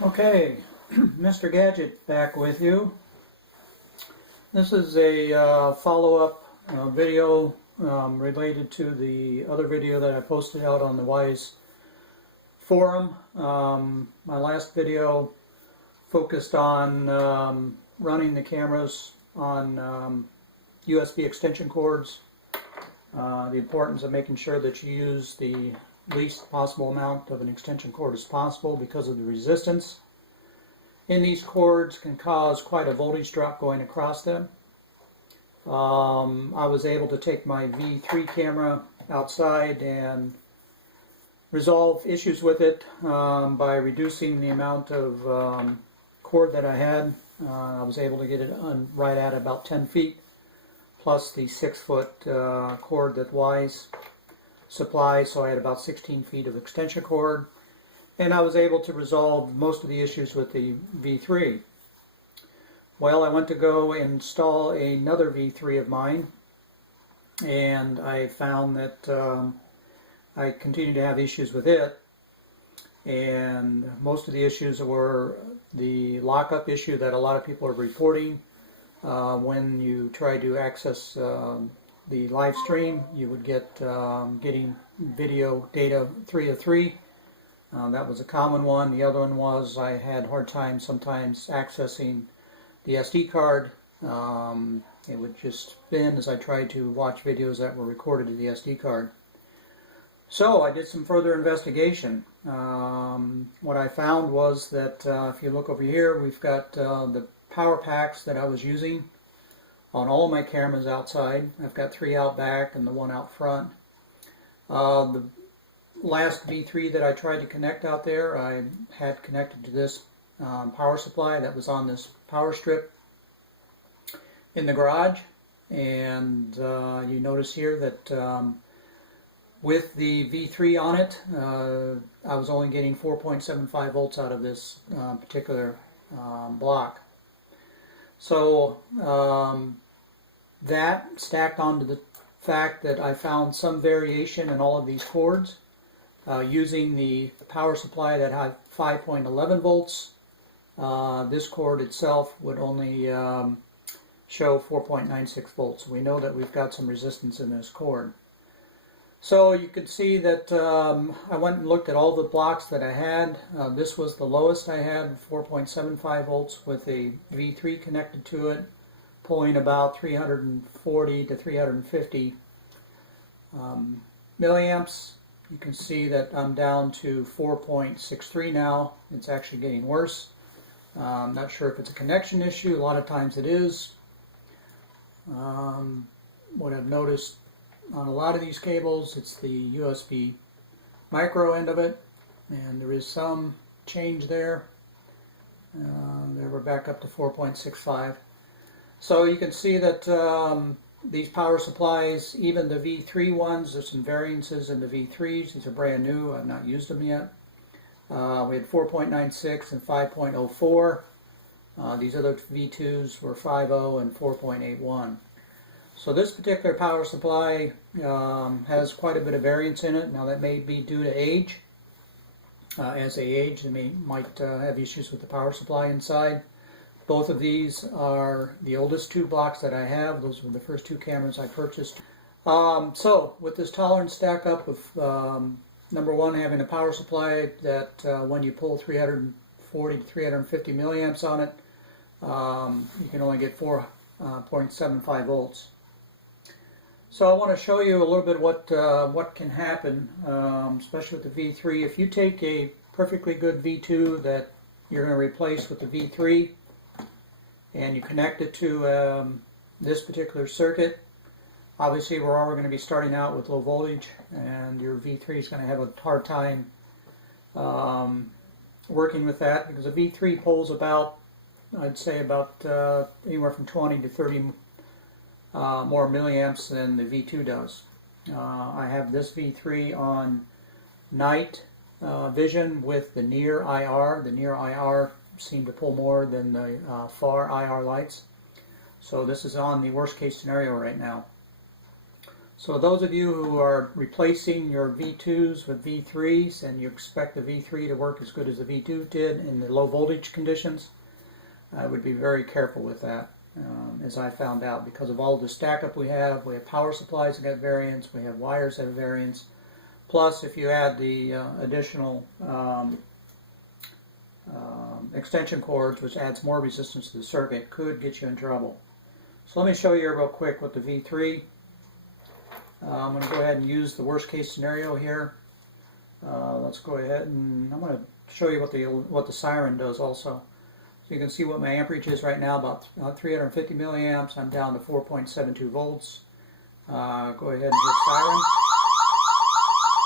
Okay, Mr. Gadget back with you. This is a follow-up video related to the other video that I posted out on the Wyze forum. My last video focused on running the cameras on USB extension cords, the importance of making sure that you use the least possible amount of an extension cord as possible because of the resistance in these cords can cause quite a voltage drop going across them. I was able to take my V3 camera outside and resolve issues with it by reducing the amount of cord that I had. I was able to get it right at about 10 feet plus the 6-foot cord that Wyze supplies, so I had about 16 feet of extension cord, and I was able to resolve most of the issues with the V3. Well, I went to go install another V3 of mine, and I found that I continued to have issues with it, and most of the issues were the lockup issue that a lot of people are reporting. When you try to access the live stream, you would get getting video data 303. That was a common one. The other one was I had a hard time sometimes accessing the SD card. It would just spin as I tried to watch videos that were recorded to the SD card. So I did some further investigation. What I found was that if you look over here, we've got the power packs that I was using on all of my cameras outside. I've got 3 out back and the 1 out front. The last V3 that I tried to connect out there, I had connected to this power supply that was on this power strip in the garage, and you notice here that with the V3 on it, I was only getting 4.75 volts out of this particular block. So that stacked onto the fact that I found some variation in all of these cords using the power supply that had 5.11 volts. This cord itself would only show 4.96 volts. We know that we've got some resistance in this cord. So you could see that I went and looked at all the blocks that I had. This was the lowest I had, 4.75 volts with a V3 connected to it, pulling about 340 to 350 milliamps. You can see that I'm down to 4.63 now. It's actually getting worse. I'm not sure if it's a connection issue. A lot of times it is. What I've noticed on a lot of these cables, it's the USB micro end of it, and there is some change there. There we're back up to 4.65. So you can see that these power supplies, even the V3 ones, there's some variances in the V3s. These are brand new. I've not used them yet. We had 4.96 and 5.04. These other V2s were 5.0 and 4.81. So this particular power supply has quite a bit of variance in it. Now that may be due to age. As they age, they might have issues with the power supply inside. Both of these are the oldest 2 blocks that I have. Those were the first 2 cameras I purchased. So with this tolerance stack up with number 1 having a power supply that when you pull 340 to 350 milliamps on it, you can only get 4.75 volts. So I want to show you a little bit what can happen, especially with the V3. If you take a perfectly good V2 that you're going to replace with the V3 and you connect it to this particular circuit, obviously we're already going to be starting out with low voltage, and your V3 is going to have a hard time working with that, because a V3 pulls about, I'd say about anywhere from 20 to 30 more milliamps than the V2 does. I have this V3 on night vision with the near IR. The near IR seem to pull more than the far IR lights. So this is on the worst case scenario right now. So those of you who are replacing your V2s with V3s and you expect the V3 to work as good as the V2 did in the low voltage conditions, I would be very careful with that, as I found out, because of all the stack up we have power supplies that have variance, we have wires that have variance, plus if you add the additional extension cords, which adds more resistance to the circuit, could get you in trouble. So let me show you real quick with the V3. I'm going to go ahead and use the worst case scenario here. Let's go ahead and I'm going to show you what the siren does also. So you can see what my amperage is right now, about 350 milliamps. I'm down to 4.72 volts. Go ahead and hit siren.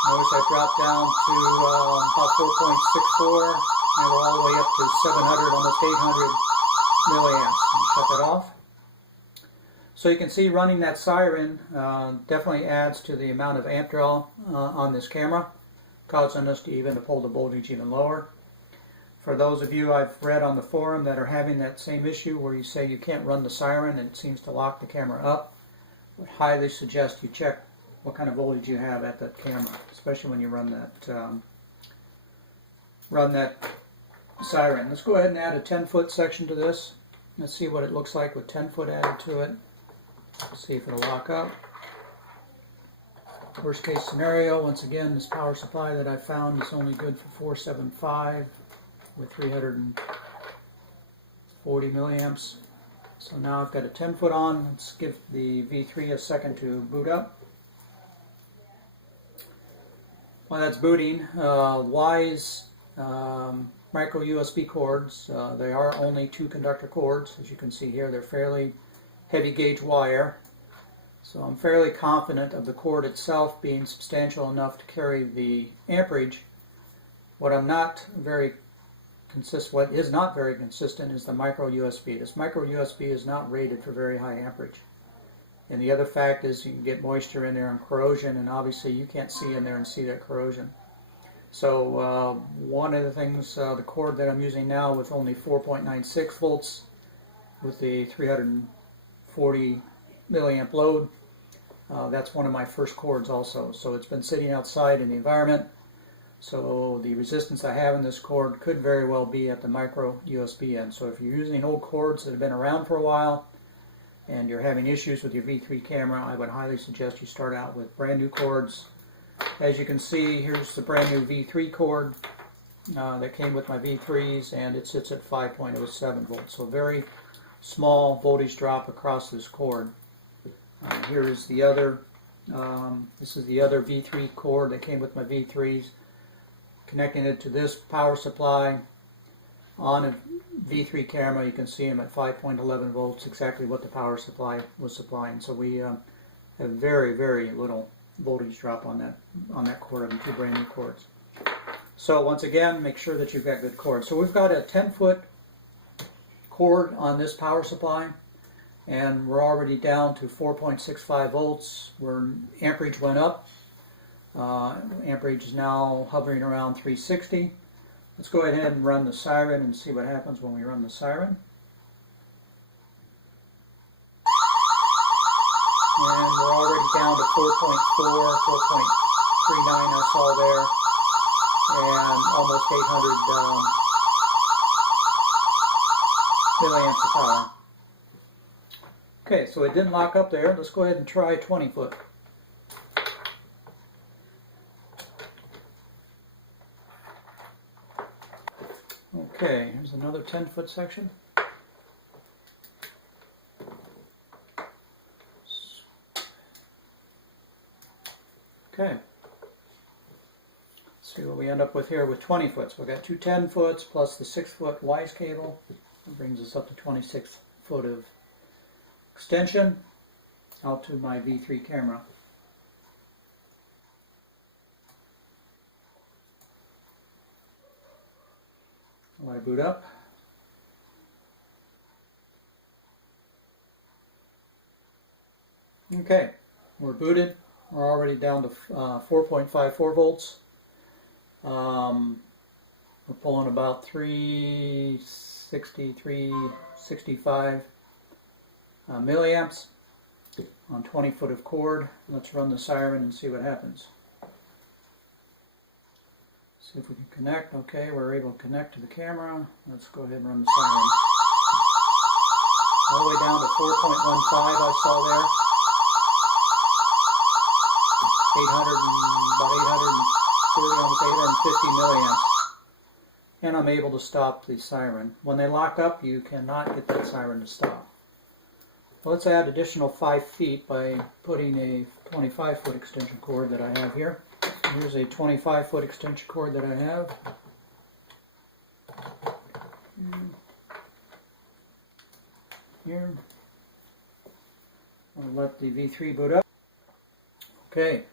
Notice I dropped down to about 4.64, and we're all the way up to 700, almost 800 milliamps. Shut that off. So you can see running that siren definitely adds to the amount of amp draw on this camera, causing us to pull the voltage even lower. For those of you I've read on the forum that are having that same issue where you say you can't run the siren and it seems to lock the camera up, I would highly suggest you check what kind of voltage you have at that camera, especially when you run that siren. Let's go ahead and add a 10-foot section to this. Let's see what it looks like with 10 foot added to it. Let's see if it'll lock up. Worst case scenario, once again, this power supply that I found is only good for 475 with 340 milliamps. So now I've got a 10 foot on. Let's give the V3 a second to boot up. While that's booting, Wyze micro USB cords, they are only 2 conductor cords. As you can see here, they're fairly heavy gauge wire. So I'm fairly confident of the cord itself being substantial enough to carry the amperage. What is not very consistent is the micro USB. This micro USB is not rated for very high amperage. And the other fact is you can get moisture in there and corrosion, and obviously you can't see in there and see that corrosion. So one of the things, the cord that I'm using now with only 4.96 volts with the 340 milliamp load, that's one of my first cords also. So it's been sitting outside in the environment. So the resistance I have in this cord could very well be at the micro USB end. So if you're using old cords that have been around for a while and you're having issues with your V3 camera, I would highly suggest you start out with brand new cords. As you can see, here's the brand new V3 cord that came with my V3s, and it sits at 5.07 volts. So very small voltage drop across this cord. Here is the other, this is the other V3 cord that came with my V3s. Connecting it to this power supply on a V3 camera, you can see them at 5.11 volts, exactly what the power supply was supplying. So we have very, very little voltage drop on that cord, on 2 brand new cords. So once again, make sure that you've got good cords. So we've got a 10-foot cord on this power supply, and we're already down to 4.65 volts. Amperage went up. Amperage is now hovering around 360. Let's go ahead and run the siren and see what happens when we run the siren. And we're already down to 4.4, 4.39 I saw there, and almost 800 milliamps of power. Okay, so it didn't lock up there. Let's go ahead and try 20 foot. Okay, here's another 10-foot section. Okay. Let's see what we end up with here with 20 foot. So we've got 2 10-foots plus the 6-foot Wyze cable. That brings us up to 26 foot of extension out to my V3 camera. Let it boot up. Okay, we're booted. We're already down to 4.54 volts. We're pulling about 360, 365 milliamps on 20 foot of cord. Let's run the siren and see what happens. See if we can connect. Okay, we're able to connect to the camera. Let's go ahead and run the siren. All the way down to 4.15 I saw there. 830, almost 850 milliamps. And I'm able to stop the siren. When they lock up, you cannot get that siren to stop. Well, let's add additional 5 feet by putting a 25 foot extension cord that I have here. Here's a 25 foot extension cord that I have. Here. I'll let the V3 boot up. Okay.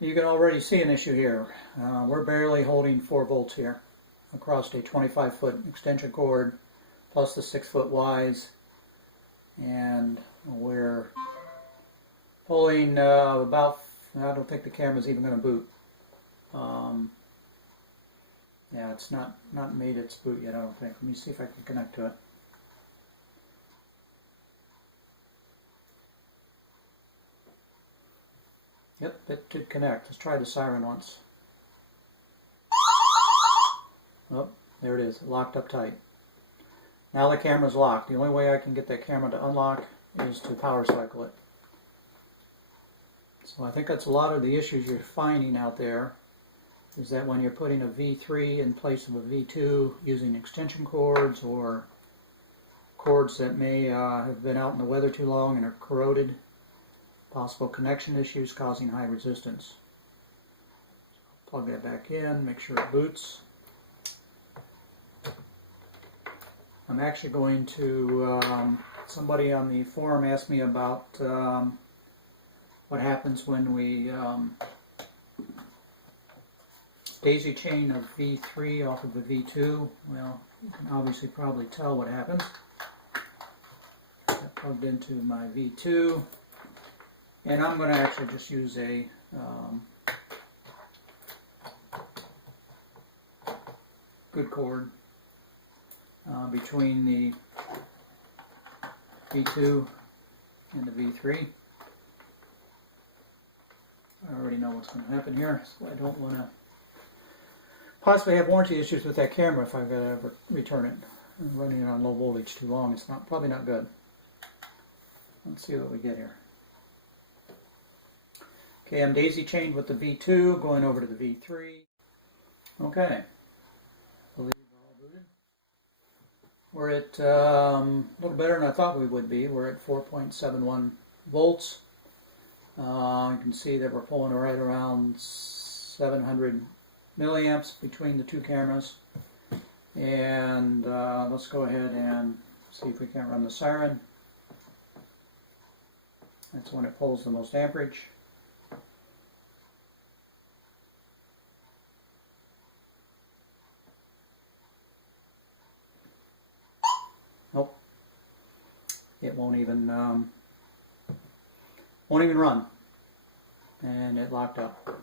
You can already see an issue here. We're barely holding 4 volts here across a 25 foot extension cord plus the 6 foot Wyze, and we're pulling about, I don't think the camera's even going to boot. Yeah, it's not made its boot yet, I don't think. Let me see if I can connect to it. Yep, it did connect. Let's try the siren once. Oh, there it is. It locked up tight. Now the camera's locked. The only way I can get that camera to unlock is to power cycle it. So I think that's a lot of the issues you're finding out there, is that when you're putting a V3 in place of a V2 using extension cords or cords that may have been out in the weather too long and are corroded, possible connection issues causing high resistance. Plug that back in, make sure it boots. I'm actually going to, somebody on the forum asked me about what happens when we daisy chain a V3 off of the V2. Well, you can obviously probably tell what happens. I plugged into my V2. And I'm going to actually just use a good cord between the V2 and the V3. I already know what's going to happen here, so I don't want to possibly have warranty issues with that camera if I've got to ever return it. Running it on low voltage too long, it's probably not good. Let's see what we get here. Okay, I'm daisy chained with the V2, going over to the V3. Okay. Believe all booted. We're at a little better than I thought we would be. We're at 4.71 volts. You can see that we're pulling right around 700 milliamps between the two cameras. And let's go ahead and see if we can't run the siren. That's when it pulls the most amperage. Nope, it won't even run, and it locked up.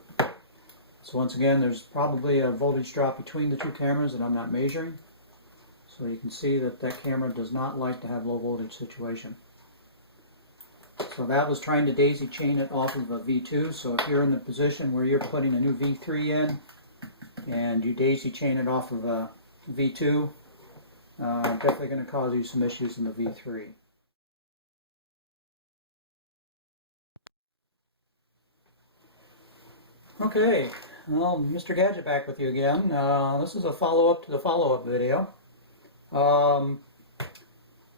So once again, there's probably a voltage drop between the two cameras that I'm not measuring. So you can see that that camera does not like to have low voltage situation. So that was trying to daisy chain it off of a V2. So if you're in the position where you're putting a new V3 in and you daisy chain it off of a V2, definitely going to cause you some issues in the V3. Okay, well, Mr. Gadget back with you again. This is a follow-up to the follow-up video.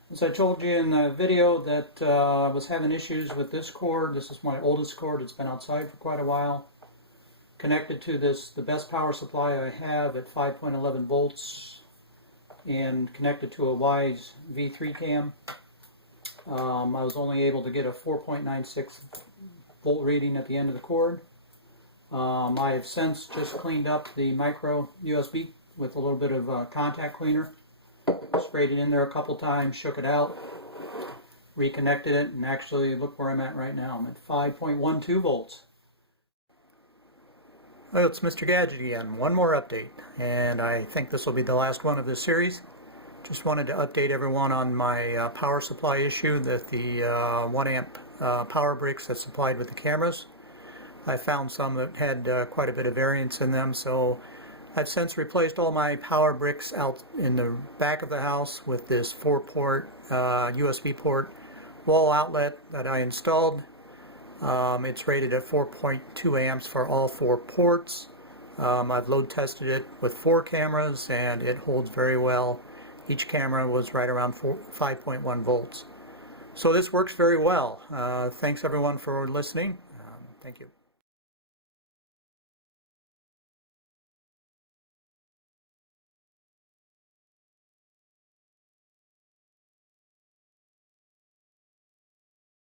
As I told you in the video that I was having issues with this cord. This is my oldest cord. It's been outside for quite a while. Connected to this, the best power supply I have at 5.11 volts. And connected to a Wyze V3 cam. I was only able to get a 4.96 volt reading at the end of the cord. I have since just cleaned up the micro USB with a little bit of contact cleaner. Sprayed it in there a couple times, shook it out, reconnected it, and actually look where I'm at right now. I'm at 5.12 volts. Well, it's Mr. Gadget again. One more update, and I think this will be the last one of this series. Just wanted to update everyone on my power supply issue, that the 1 amp power bricks that's supplied with the cameras. I found some that had quite a bit of variance in them, so I've since replaced all my power bricks out in the back of the house with this 4-port USB port wall outlet that I installed. It's rated at 4.2 amps for all 4 ports. I've load tested it with 4 cameras and it holds very well. Each camera was right around 5.1 volts. So this works very well. Thanks everyone for listening. Thank you.